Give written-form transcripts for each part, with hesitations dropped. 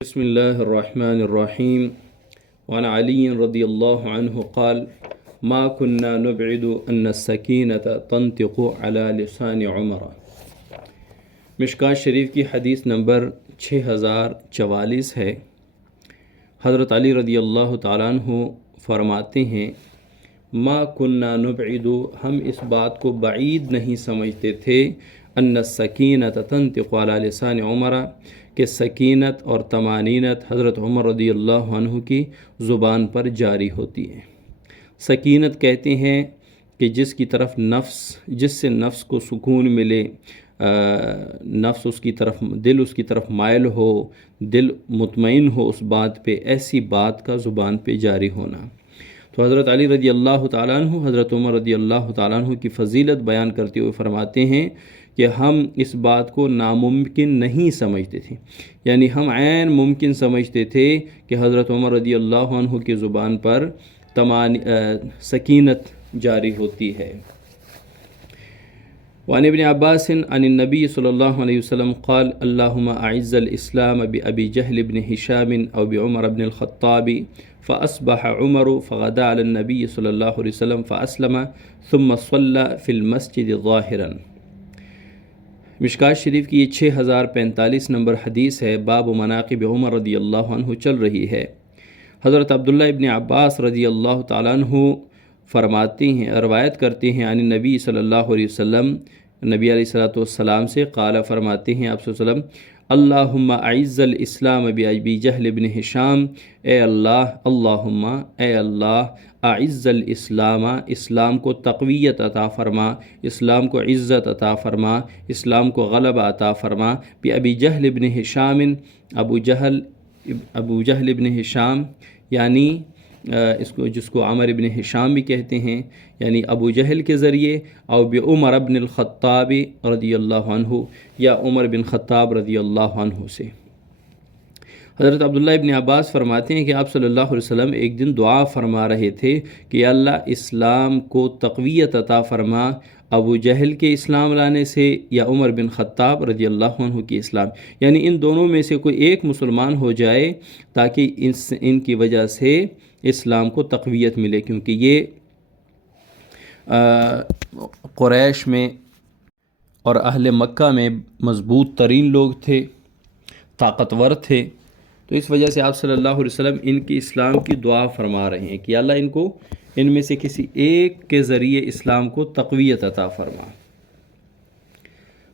بسم الله الرحمن الرحيم. وعن علي رضي الله عنه قال ما كنا نبعد أن السكينة تنطق على لسان عمر. مشکات شریف کی حدیث نمبر 6044 ہے۔ حضرت علی رضی اللہ تعالیٰ عنہ فرماتے ہیں ما كنا نبعد، ہم اس بات کو بعید نہیں سمجھتے تھے، ان السکینۃ تنطق علی لسان عمر، کہ سکینت اور طمانینت حضرت عمر رضی اللہ عنہ کی زبان پر جاری ہوتی ہے۔ سکینت کہتے ہیں کہ جس سے نفس کو سکون ملے، نفس اس کی طرف، دل اس کی طرف مائل ہو، دل مطمئن ہو اس بات پہ، ایسی بات کا زبان پہ جاری ہونا۔ تو حضرت علی رضی اللہ تعالیٰ عنہ حضرت عمر رضی اللہ تعالیٰ عنہ کی فضیلت بیان کرتے ہوئے فرماتے ہیں کہ ہم اس بات کو ناممکن نہیں سمجھتے تھے، یعنی ہم عین ممکن سمجھتے تھے کہ حضرت عمر رضی اللہ عنہ کی زبان پر سکینت جاری ہوتی ہے۔ وعن ابن عباس عن النبی صلی اللہ علیہ وسلم قال اللہم اعز الاسلام بأبی جہل بن ہشام او بعمر بن الخطاب فأصبح عمر فغدا على النبی صلی اللہ علیہ وسلم فأسلم ثم صلى في المسجد ظاہرا۔ مشکات شریف کی یہ 6045 نمبر حدیث ہے، باب مناقب عمر رضی اللہ عنہ چل رہی ہے۔ حضرت عبداللہ ابن عباس رضی اللہ تعالیٰ عنہ فرماتے ہیں، روایت کرتے ہیں عن نبی صلی اللہ علیہ وسلم، نبی علیہ السلام سے، قال فرماتے ہیں آپ صلی اللہ علیہ وسلم اللہم اعز الاسلام بأبی جہل بن ہشام، اے اللہ اعز الاسلام، اسلام کو تقویت عطا فرما، اسلام کو عزت عطا فرما، اسلام کو غلبہ عطا فرما، بأبی جہل بن ہشام، ابو جہل ابن ہشام، یعنی جس کو عمر ابن ہشام بھی کہتے ہیں، یعنی ابو جہل کے ذریعے، او بعمر ابن الخطاب رضی اللہ عنہ، یا عمر بن خطاب رضی اللہ عنہ سے۔ حضرت عبداللہ ابن عباس فرماتے ہیں کہ آپ صلی اللہ علیہ وسلم ایک دن دعا فرما رہے تھے کہ یا اللہ اسلام کو تقویت عطا فرما، ابو جہل کے اسلام لانے سے یا عمر بن خطاب رضی اللہ عنہ کی اسلام، یعنی ان دونوں میں سے کوئی ایک مسلمان ہو جائے تاکہ ان کی وجہ سے اسلام کو تقویت ملے، کیونکہ یہ قریش میں اور اہل مکہ میں مضبوط ترین لوگ تھے، طاقتور تھے، تو اس وجہ سے آپ صلی اللہ علیہ وسلم ان کی اسلام کی دعا فرما رہے ہیں کہ اللہ ان میں سے کسی ایک کے ذریعے اسلام کو تقویت عطا فرما۔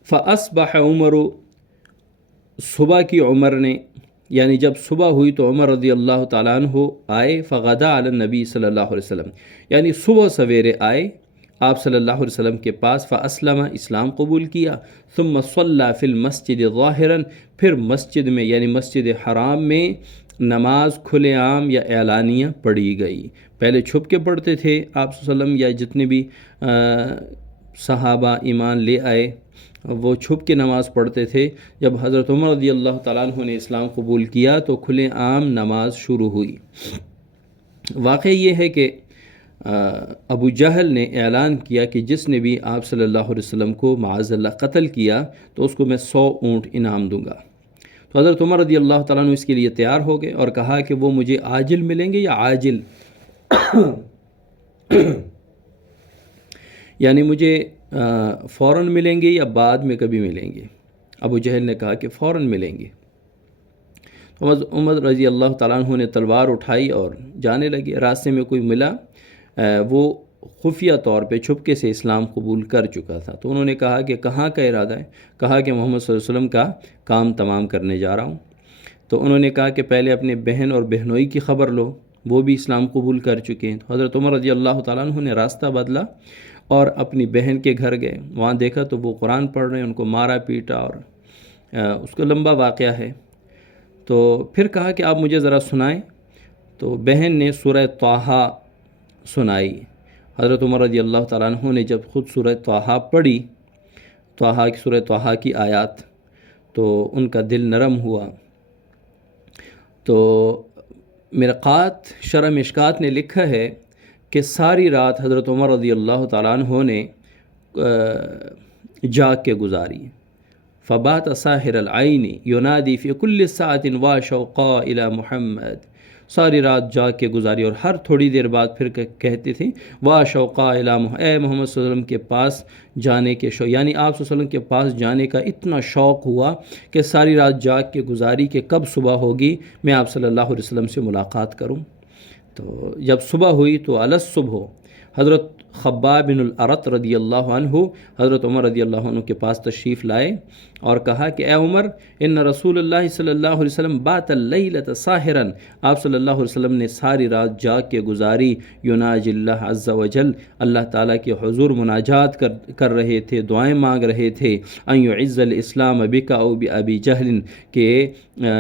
فَأَصْبَحَ عُمَرُ، صبح کی عمر نے، یعنی جب صبح ہوئی تو عمر رضی اللہ تعالیٰ عنہ آئے، فغدا علی النبی صلی اللہ علیہ وسلم، یعنی صبح سویرے آئے آپ صلی اللہ علیہ وسلم کے پاس، فاسلم، اسلام قبول کیا، ثم صلی فی المسجد ظاہرا، پھر مسجد میں یعنی مسجد حرام میں نماز کھلے عام یا اعلانیہ پڑھی گئی۔ پہلے چھپ کے پڑھتے تھے آپ صلی اللہ علیہ وسلم، یا جتنے بھی صحابہ ایمان لے آئے وہ چھپ کے نماز پڑھتے تھے۔ جب حضرت عمر رضی اللہ تعالیٰ عنہ نے اسلام قبول کیا تو کھلے عام نماز شروع ہوئی۔ واقعہ یہ ہے کہ ابو جہل نے اعلان کیا کہ جس نے بھی آپ صلی اللہ علیہ وسلم کو معاذ اللہ قتل کیا تو اس کو میں 100 اونٹ انعام دوں گا۔ تو حضرت عمر رضی اللہ تعالیٰ عنہ اس کے لیے تیار ہو گئے اور کہا کہ وہ مجھے عاجل ملیں گے یا عاجل، یعنی مجھے فوراً ملیں گے یا بعد میں کبھی ملیں گے۔ ابو جہل نے کہا کہ فوراً ملیں گے۔ تو عمر رضی اللہ تعالیٰ عنہ نے تلوار اٹھائی اور جانے لگے، راستے میں کوئی ملا، وہ خفیہ طور پہ چھپکے سے اسلام قبول کر چکا تھا، تو انہوں نے کہا کہ کہاں کا ارادہ ہے؟ کہا کہ محمد صلی اللہ علیہ وسلم کا کام تمام کرنے جا رہا ہوں۔ تو انہوں نے کہا کہ پہلے اپنے بہن اور بہنوئی کی خبر لو، وہ بھی اسلام قبول کر چکے ہیں۔ تو حضرت عمر رضی اللہ تعالیٰ عنہ نے راستہ بدلا اور اپنی بہن کے گھر گئے، وہاں دیکھا تو وہ قرآن پڑھ رہے ہیں، ان کو مارا پیٹا، اور اس کا لمبا واقعہ ہے۔ تو پھر کہا کہ آپ مجھے ذرا سنائیں، تو بہن نے سورہ طٰہٰ سنائی۔ حضرت عمر رضی اللہ تعالیٰ عنہ نے جب خود سورہ طٰہٰ پڑھی، سورہ طٰہٰ کی آیات، تو ان کا دل نرم ہوا۔ تو مرقات شرح مشکات نے لکھا ہے کہ ساری رات حضرت عمر رضی اللہ تعالیٰ عنہ نے جاگ کے گزاری۔ فبات ساحر العین ینادی فی کل ساعت وا شوقا الی محمد، ساری رات جاگ کے گزاری اور ہر تھوڑی دیر بعد پھر کہتے تھے وا شوقا الی اے محمد صلی اللہ علیہ وسلم کے پاس جانے کے شوق، یعنی آپ صلی اللہ علیہ وسلم کے پاس جانے کا اتنا شوق ہوا کہ ساری رات جاگ کے گزاری کہ کب صبح ہوگی میں آپ صلی اللہ علیہ وسلم سے ملاقات کروں۔ تو جب صبح ہوئی تو الصبح حضرت خباب بن الارت رضی اللہ عنہ حضرت عمر رضی اللہ عنہ کے پاس تشریف لائے اور کہا کہ اے عمر ان رسول اللہ صلی اللہ علیہ وسلم بات اللیلۃ ساحرا، آپ صلی اللہ علیہ وسلم نے ساری رات جاگ کے گزاری، یناجی اللہ عز وجل، اللہ تعالیٰ کے حضور مناجات کر رہے تھے، دعائیں مانگ رہے تھے، ان یعز الاسلام بک او بابی جہل، کہ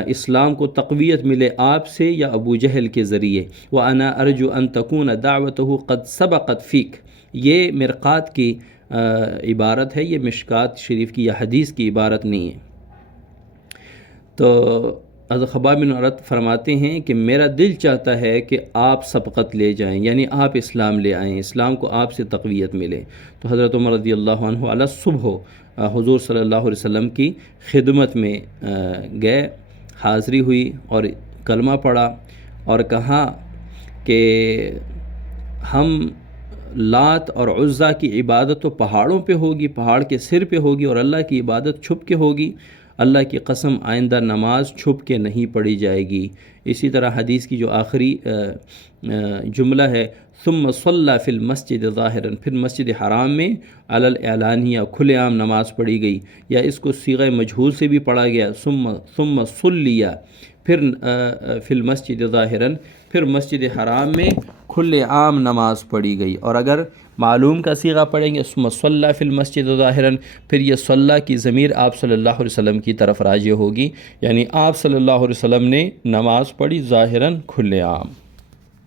اسلام کو تقویت ملے آپ سے یا ابو جہل کے ذریعے، وانا ارجو ان تکون دعوتہ قد سبقت فیک، یہ مرقات کی عبارت ہے، یہ مشکات شریف کی یا حدیث کی عبارت نہیں ہے۔ تو حضرت خباب بن الارت فرماتے ہیں کہ میرا دل چاہتا ہے کہ آپ سبقت لے جائیں، یعنی آپ اسلام لے آئیں، اسلام کو آپ سے تقویت ملے۔ تو حضرت عمر رضی اللہ عنہ علی صبح حضور صلی اللہ علیہ وسلم کی خدمت میں گئے، حاضری ہوئی اور کلمہ پڑھا اور کہا کہ ہم لات اور عزا کی عبادت تو پہاڑوں پہ ہوگی، پہاڑ کے سر پہ ہوگی، اور اللہ کی عبادت چھپ کے ہوگی، اللہ کی قسم آئندہ نماز چھپ کے نہیں پڑھی جائے گی۔ اسی طرح حدیث کی جو آخری جملہ ہے ثم صلی فی المسجد ظاہرا، پھر مسجد حرام میں علی الاعلانیہ کھلے عام نماز پڑھی گئی، یا اس کو صیغہ مجہول سے بھی پڑھا گیا ثم صلی پھر فی المسجد ظاہرا، پھر مسجد حرام میں کھلے عام نماز پڑھی گئی۔ اور اگر معلوم کا صیغہ پڑھیں گے ثم صلی فی المسجد ظاہرا، پھر یہ صلی کی ضمیر آپ صلی اللہ علیہ وسلم کی طرف راجع ہوگی، یعنی آپ صلی اللہ علیہ وسلم نے نماز پڑھی ظاہراً کھلے عام۔